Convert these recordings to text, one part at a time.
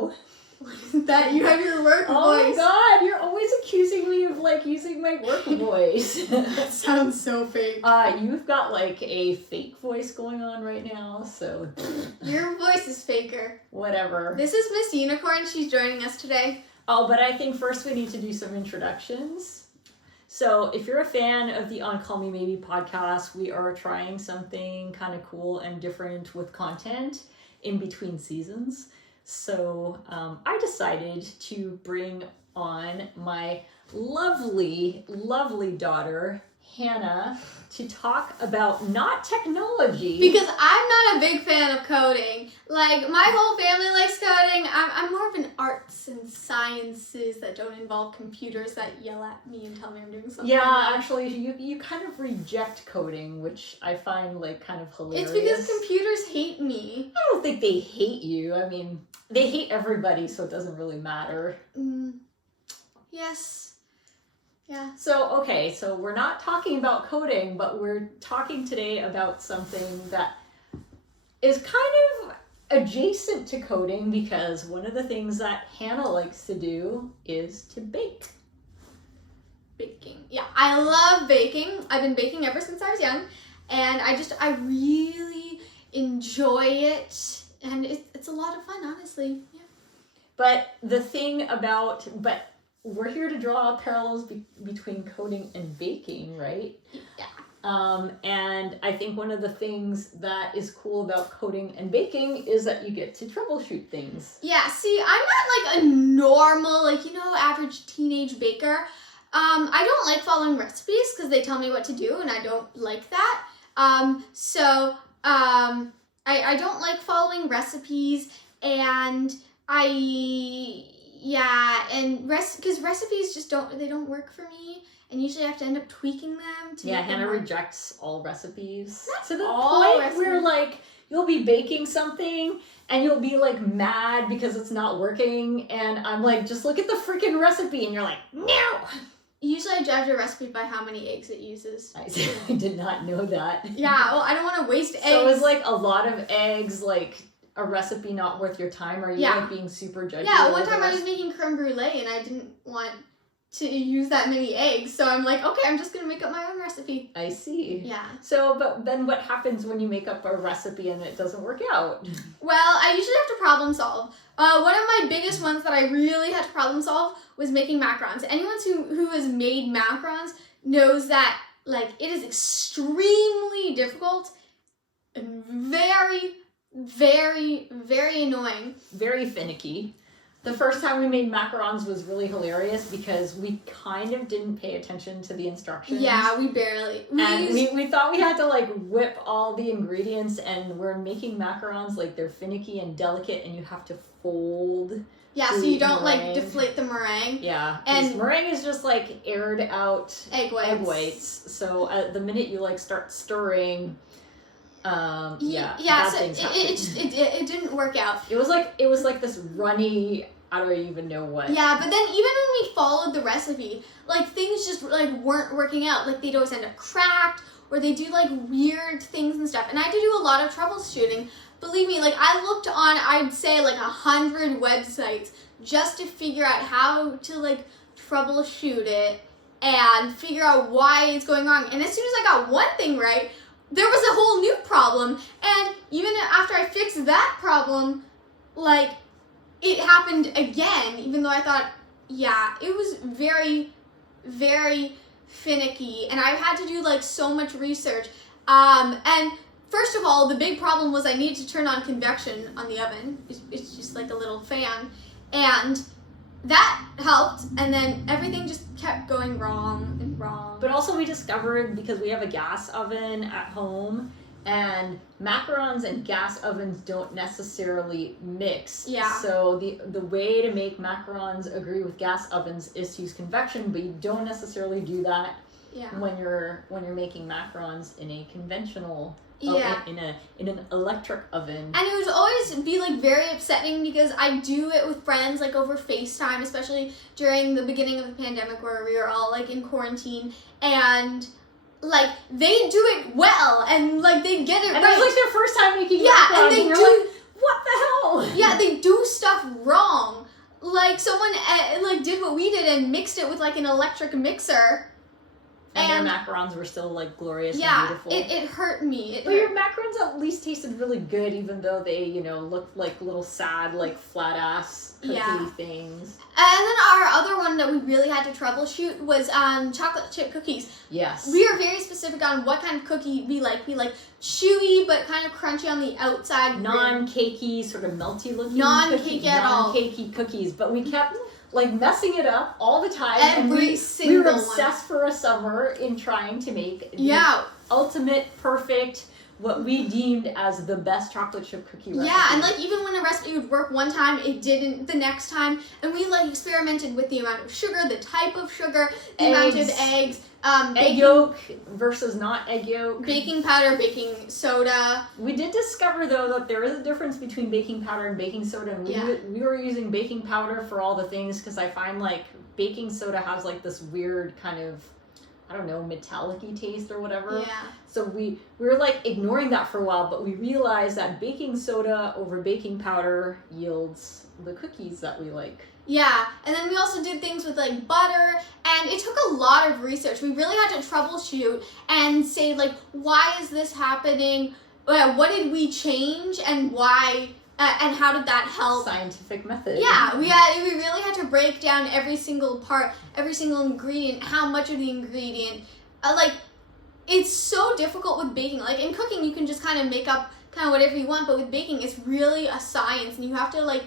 No. That you have your work Oh voice. my god, you're always accusing me of like using my work voice. That sounds so fake. You've got like a fake voice going on right now, so Your voice is faker. whatever. This is Miss Unicorn. She's joining us today. Oh, but I think first we need to do some introductions. So if you're a fan of the On Call Me Maybe podcast, we are trying something kind of cool and different with content in between seasons. So I decided to bring on my lovely, lovely daughter, Hannah, to talk about not technology. Because I'm not a big fan of coding. Like, my whole family likes coding. I'm more of an arts and sciences that don't involve computers that yell at me and tell me I'm doing something Yeah, wrong. actually, you kind of reject coding, which I find like kind of hilarious. It's because computers hate me. I don't think they hate you. I mean, they hate everybody, so it doesn't really matter. Yes. Yeah. So, okay, so we're not talking about coding, but we're talking today about something that is kind of adjacent to coding because one of the things that Hannah likes to do is to bake. Baking. Yeah, I love baking. I've been baking ever since I was young, and I really enjoy it, and it's a lot of fun, honestly. Yeah. But the thing about, we're here to draw parallels between coding and baking, right? Yeah. And I think one of the things that is cool about coding and baking is that you get to troubleshoot things. Yeah, see, I'm not like a normal, average teenage baker. I don't like following recipes because they tell me what to do, and I don't like that. I don't like following recipes, and because recipes just don't work for me, and usually I have to end up tweaking them to make them Hannah work. rejects all recipes. Not To the all point recipes. where like you'll be baking something and you'll be like mad because it's not working, and I'm like, just look at the freaking recipe, and you're like, no. Usually I judge a recipe by how many eggs it uses. I did not know that. Yeah, well, I don't want to waste eggs. So is like a lot of eggs like a recipe not worth your time? Are you Yeah. like being super judgy? Yeah, one over time I was this? making creme brulee and I didn't want to use that many eggs, so I'm like, okay, I'm just gonna make up my own recipe. I see. Yeah. So, but then what happens when you make up a recipe and it doesn't work out? Well, I usually have to problem solve. One of my biggest ones that I really had to problem solve was making macarons. Anyone who has made macarons knows that like it is extremely difficult and very, very, very annoying. Very finicky. The first time we made macarons was really hilarious because we kind of didn't pay attention to the instructions. Yeah, we barely. We thought we had to like whip all the ingredients, and we're making macarons like they're finicky and delicate, and you have to fold. Yeah, so the you don't like meringue. deflate the meringue. Yeah, And- and meringue is just like aired out Egg whites. egg whites. So the minute you like start stirring, Yeah, bad so things happen. it didn't work out. It was like this runny, I don't even know what. Yeah, but then even when we followed the recipe, like things just like weren't working out. Like they'd always end up cracked, or they do like weird things and stuff. And I had to do a lot of troubleshooting. Believe me, like I looked on, I'd say like 100 websites just to figure out how to like troubleshoot it and figure out why it's going wrong. And as soon as I got one thing right, there was a whole new problem. And even after I fixed that problem, like it happened again, even though I thought, yeah, it was very, very finicky. And I had to do like so much research. And first of all, the big problem was I needed to turn on convection on the oven. It's just like a little fan. And that helped. And then everything just kept going wrong and wrong. But also we discovered, because we have a gas oven at home, and macarons and gas ovens don't necessarily mix. Yeah. So the way to make macarons agree with gas ovens is to use convection, but you don't necessarily do that Yeah. when you're making macarons in a conventional Yeah. in an electric oven. And it would always be like very upsetting because I do it with friends like over FaceTime, especially during the beginning of the pandemic where we were all like in quarantine, and like they do it well and like they get it And right. it was like their first time making Yeah, macarons, and they you're do- like, what the hell? Yeah, they do stuff wrong. like someone like did what we did and mixed it with like an electric mixer. And their macarons were still like glorious and beautiful. It hurt me. But your macarons at least tasted really good, even though they, you know, looked like little sad, like flat ass cookie things. And then our other one that we really had to troubleshoot was chocolate chip cookies. Yes. We are very specific on what kind of cookie we like. We like chewy but kind of crunchy on the outside. Non-cakey, sort of melty looking. Non-cakey at all. Non-cakey cookies, but we kept like messing it up all the time. Every single one. We were obsessed for a summer in trying to make the ultimate, perfect, what we deemed as the best chocolate chip cookie recipe. Yeah, and like even when a recipe would work one time, it didn't the next time. And we like experimented with the amount of sugar, the type of sugar, the amount of eggs, egg yolk versus not egg yolk, baking powder, baking soda. We did discover though that there is a difference between baking powder and baking soda, and we were using baking powder for all the things because I find like baking soda has like this weird kind of, I don't know, metallic-y taste or whatever. Yeah. So we were like ignoring that for a while, but we realized that baking soda over baking powder yields the cookies that we like. Yeah, and then we also did things with like butter, and it took a lot of research. We really had to troubleshoot and say like, why is this happening? What did we change, and why? And how did that help? Scientific method. Yeah, we really had to break down every single part, every single ingredient, how much of the ingredient. Like, it's so difficult with baking. Like in cooking, you can just kind of make up kind of whatever you want, but with baking, it's really a science, and you have to like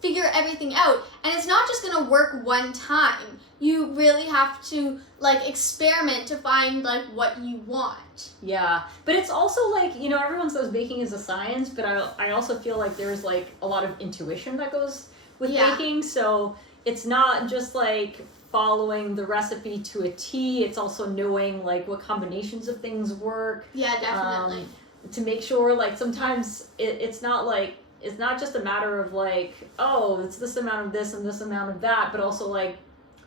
figure everything out. And it's not just gonna work one time. You really have to like experiment to find like what you want. Yeah, but it's also like, you know, everyone says baking is a science, but I also feel like there's like a lot of intuition that goes with baking. So it's not just like following the recipe to a T, it's also knowing like what combinations of things work. Yeah, definitely. To make sure like sometimes it's not like, it's not just a matter of like, oh, it's this amount of this and this amount of that, but also like,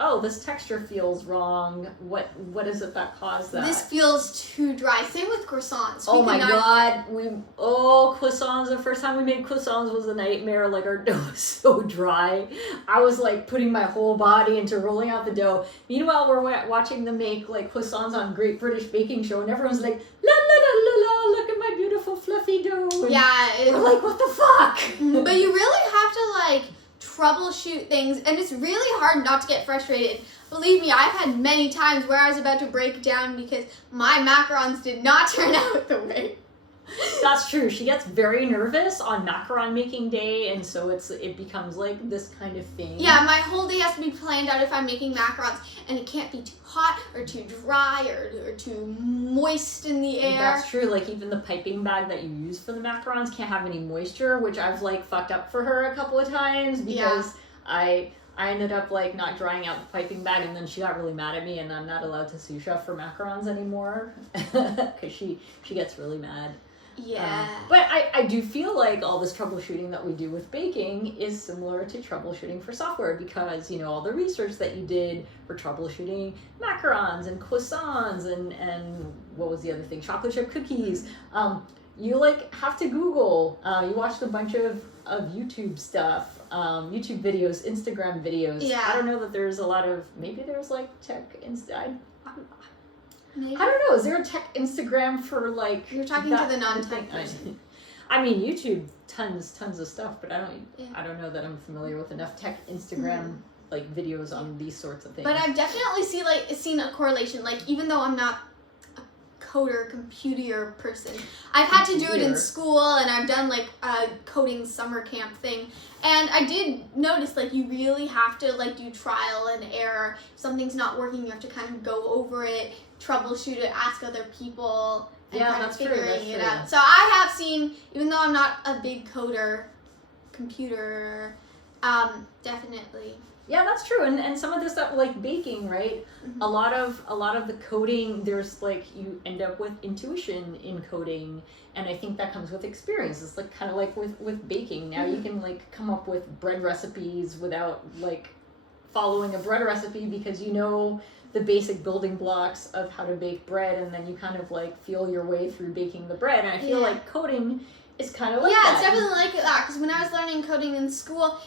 oh, this texture feels wrong. What is it that caused that? This feels too dry. Same with croissants. Oh my god, croissants. The first time we made croissants was a nightmare. Like our dough was so dry. I was like putting my whole body into rolling out the dough. Meanwhile, we're watching them make like croissants on Great British Baking Show, and everyone's like, la la la la la, look at my beautiful fluffy dough. And we're like, what the fuck? But you really have to like troubleshoot things, and it's really hard not to get frustrated. Believe me, I've had many times where I was about to break down because my macarons did not turn out the way. That's true. She gets very nervous on macaron making day, and so it becomes like this kind of thing. Yeah, my whole day has to be planned out if I'm making macarons, and it can't be too hot or too dry or too moist in the air. That's true. Like even the piping bag that you use for the macarons can't have any moisture, which I've like fucked up for her a couple of times because I ended up like not drying out the piping bag, and then she got really mad at me, and I'm not allowed to sous chef for macarons anymore because she gets really mad. Yeah. But I do feel like all this troubleshooting that we do with baking is similar to troubleshooting for software, because, you know, all the research that you did for troubleshooting macarons and croissants and what was the other thing? Chocolate chip cookies. You like have to Google. You watched a bunch of YouTube stuff, YouTube videos, Instagram videos. Yeah. I don't know that there's a lot of, maybe there's like tech Maybe. I don't know. Is there a tech Instagram for like? You're talking to the non-tech person. I mean, YouTube, tons of stuff, but I don't know that I'm familiar with enough tech Instagram like videos on these sorts of things. But I've definitely seen a correlation. Like even though I'm not a coder, computer person, I've had to do it in school, and I've done like a coding summer camp thing. And I did notice, like, you really have to, like, do trial and error. If something's not working, you have to kind of go over it, troubleshoot it, ask other people, and kind of figuring it out. So I have seen, even though I'm not a big computer, definitely. Yeah, that's true. And some of this stuff, like baking, right? Mm-hmm. A lot of the coding, there's like, you end up with intuition in coding, and I think that comes with experience. It's like kind of like with baking. Now you can like come up with bread recipes without like following a bread recipe, because you know the basic building blocks of how to bake bread, and then you kind of like feel your way through baking the bread. And I feel like coding It's kind of like yeah, that. it's definitely like that. Because when I was learning coding in school,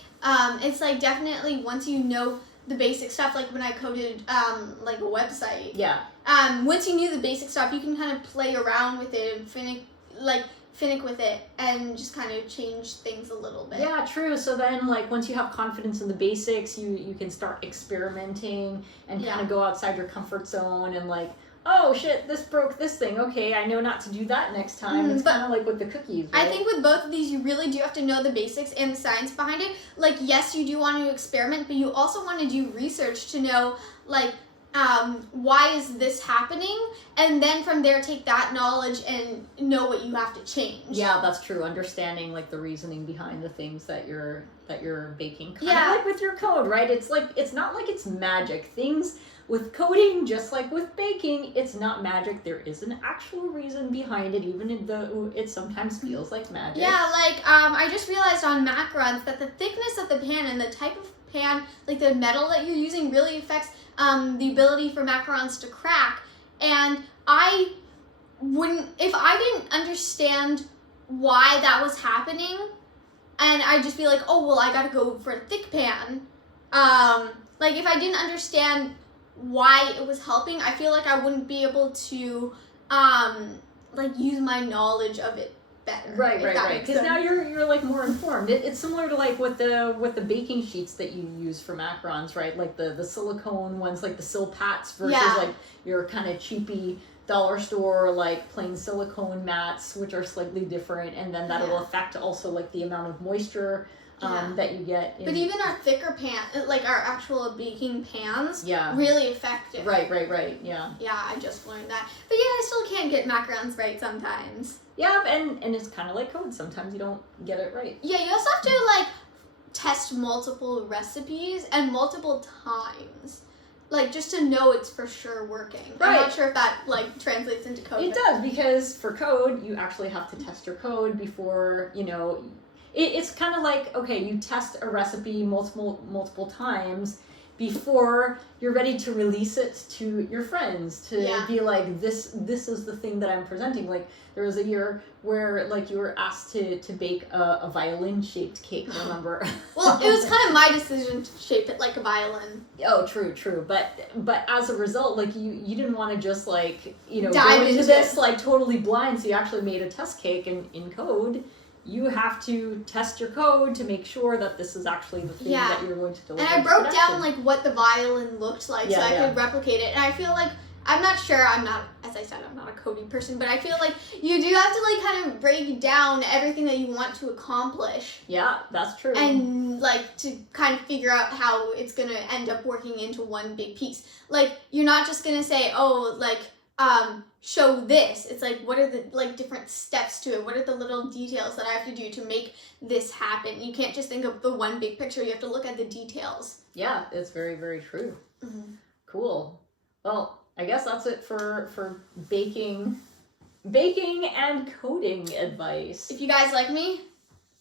it's like definitely once you know the basic stuff, like when I coded like a website. Yeah. Once you knew the basic stuff, you can kind of play around with it and finick with it and just kind of change things a little bit. Yeah, true. So then, like, once you have confidence in the basics, you can start experimenting and kind of go outside your comfort zone and like, oh shit, this broke this thing. Okay, I know not to do that next time. It's kind of like with the cookies, right? I think with both of these, you really do have to know the basics and the science behind it. Like, yes, you do want to experiment, but you also want to do research to know, like, why is this happening? And then from there, take that knowledge and know what you have to change. Yeah, that's true. Understanding like the reasoning behind the things that you're baking. Kind of like with your code, right? It's like, it's not like it's magic. Things with coding, just like with baking, it's not magic. There is an actual reason behind it, even though it sometimes feels like magic. Yeah, like, I just realized on macarons that the thickness of the pan and the type of pan, like the metal that you're using, really affects the ability for macarons to crack. And I wouldn't, if I didn't understand why that was happening, and I'd just be like, oh, well, I gotta go for a thick pan. Like, if I didn't understand why it was helping, I feel like I wouldn't be able to like use my knowledge of it better. Right. Because now you're like more informed. It's similar to like with the baking sheets that you use for macarons, right? Like the silicone ones, like the Silpats versus like your kind of cheapy dollar store like plain silicone mats, which are slightly different, and then that will affect also like the amount of moisture that you get. But even our thicker pan, like our actual baking pans, really affect it. Right. Yeah. Yeah, I just learned that. But yeah, I still can't get macarons right sometimes. Yeah, and it's kind of like code. Sometimes you don't get it right. Yeah, you also have to like test multiple recipes and multiple times. Like, just to know it's for sure working. Right. I'm not sure if that, like, translates into code. It does, because for code, you actually have to test your code before, you know... It's kind of like, okay, you test a recipe multiple times before you're ready to release it to your friends, to be like, this is the thing that I'm presenting. Like, there was a year where, like, you were asked to bake a violin-shaped cake, remember? Well, it was kind of my decision to shape it like a violin. Oh, true. But as a result, like, you didn't want to just, like, you know, dive go into this, this, like, totally blind, so you actually made a test cake in code. You have to test your code to make sure that this is actually the thing that you're going to deliver. And I broke down, like, what the violin looked like so I could replicate it. And I feel like, I'm not sure, as I said, I'm not a coding person, but I feel like you do have to, like, kind of break down everything that you want to accomplish. Yeah, that's true. And, like, to kind of figure out how it's going to end up working into one big piece. Like, you're not just going to say, oh, like, show this. It's like, what are the, like, different steps to it? What are the little details that I have to do to make this happen? You can't just think of the one big picture. You have to look at the details. Yeah, it's very, very true. Mm-hmm. Cool. Well, I guess that's it for baking and coding advice. If you guys like me,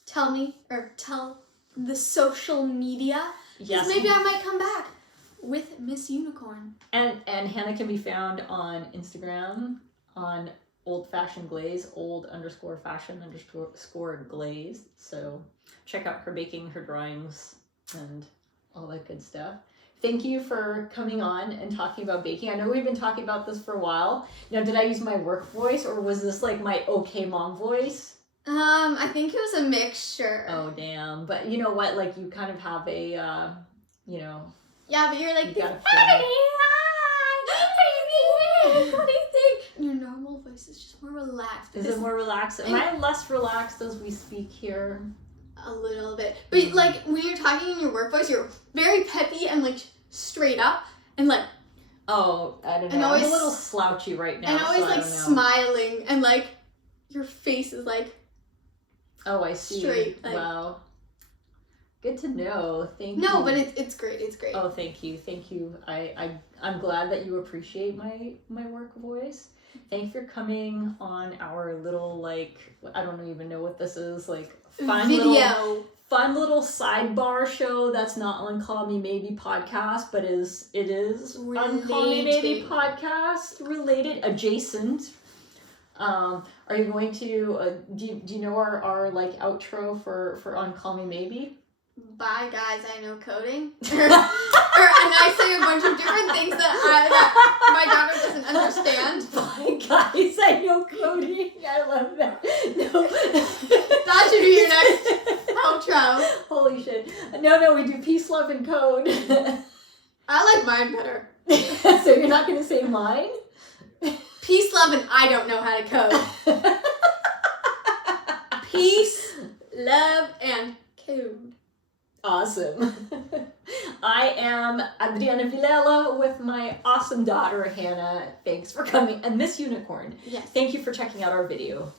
tell me, or tell the social media. Yes. Maybe I might come back with Miss Unicorn. And Hannah can be found on Instagram on Old Fashioned Glaze, old_fashion_glaze. So check out her baking, her drawings, and all that good stuff. Thank you for coming on and talking about baking. I know we've been talking about this for a while. Now, did I use my work voice, or was this like my okay mom voice? I think it was a mixture. Oh, damn. But you know what? Like, you kind of have a, you know... Yeah, but you're like, what do you think? Your normal voice is just more relaxed. Is it more relaxed? Am I less relaxed as we speak here? A little bit. But like, when you're talking in your work voice, you're very peppy and like straight up and like... Oh, I don't know. And always, I'm a little slouchy right now. And always so like smiling and like, your face is like... Oh, I see. Straight. Like, wow. Good to know. Thank you. No, but it's great. It's great. Oh, thank you. I'm glad that you appreciate my work voice. Thanks for coming on our little, like, I don't even know what this is, like, fun little sidebar show that's not on Call Me Maybe podcast, but it is on Call Me Maybe podcast related, adjacent. Are you going to, do you know our like outro for On Call Me Maybe? Bye guys, I know coding. And I say a bunch of different things that my daughter doesn't understand. Bye guys, I know coding. I love that. No. That should be your next outro. Holy shit. No, we do peace, love, and code. I like mine better. So you're not going to say mine? Peace, love, and I don't know how to code. Peace, love, and code. Awesome. I am Adriana Vilela with my awesome daughter, Hannah. Thanks for coming. And Miss Unicorn. Yes. Thank you for checking out our video.